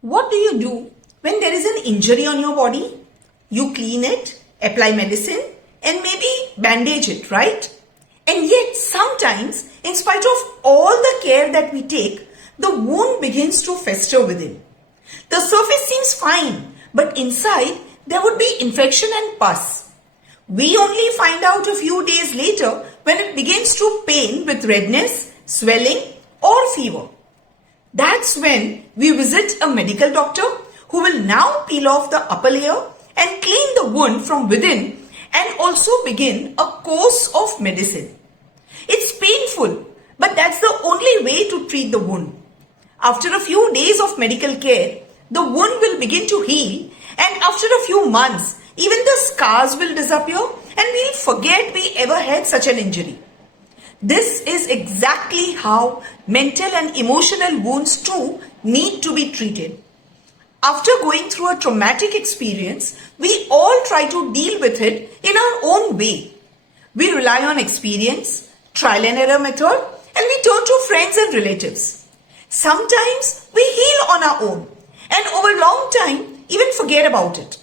What do you do when there is an injury on your body? You clean it, apply medicine, and maybe bandage it, right? And yet sometimes, in spite of all the care that we take, the wound begins to fester within. The surface seems fine, but inside there would be infection and pus. We only find out a few days later when it begins to pain with redness, swelling, or fever. That's when we visit a medical doctor who will now peel off the upper layer and clean the wound from within and also begin a course of medicine. It's painful, but that's the only way to treat the wound. After a few days of medical care, the wound will begin to heal, and after a few months, even the scars will disappear and we'll forget we ever had such an injury. This is exactly how mental and emotional wounds too need to be treated. After going through a traumatic experience, we all try to deal with it in our own way. We rely on experience, trial and error method, and we turn to friends and relatives. Sometimes we heal on our own and over a long time even forget about it.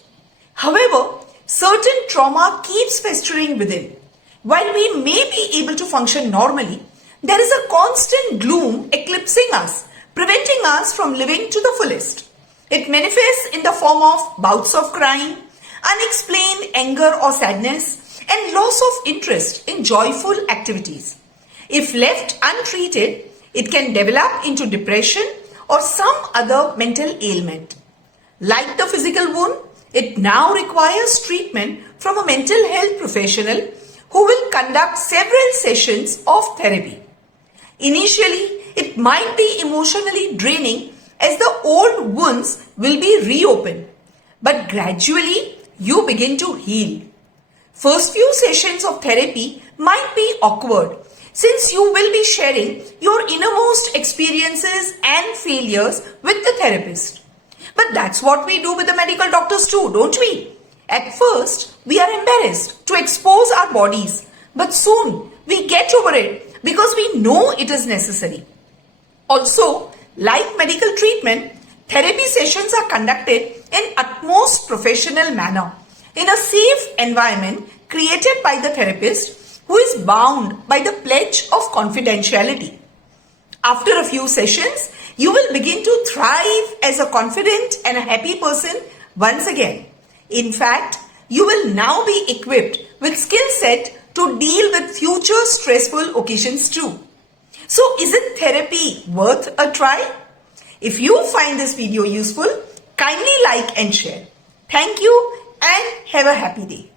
However, certain trauma keeps festering within. While we may be able to function normally, there is a constant gloom eclipsing us, preventing us from living to the fullest. It manifests in the form of bouts of crying, unexplained anger or sadness, and loss of interest in joyful activities. If left untreated, it can develop into depression or some other mental ailment. Like the physical wound, it now requires treatment from a mental health professional who will conduct several sessions of therapy. Initially, it might be emotionally draining as the old wounds will be reopened, but gradually you begin to heal. First few sessions of therapy might be awkward since you will be sharing your innermost experiences and failures with the therapist. But that's what we do with the medical doctors too, don't we? At first, we are embarrassed to expose our bodies, but soon we get over it because we know it is necessary. Also, like medical treatment, therapy sessions are conducted in utmost professional manner in a safe environment created by the therapist who is bound by the pledge of confidentiality. After a few sessions, you will begin to thrive as a confident and a happy person once again. In fact, you will now be equipped with skill set to deal with future stressful occasions too. So isn't therapy worth a try? If you find this video useful, kindly like and share. Thank you and have a happy day.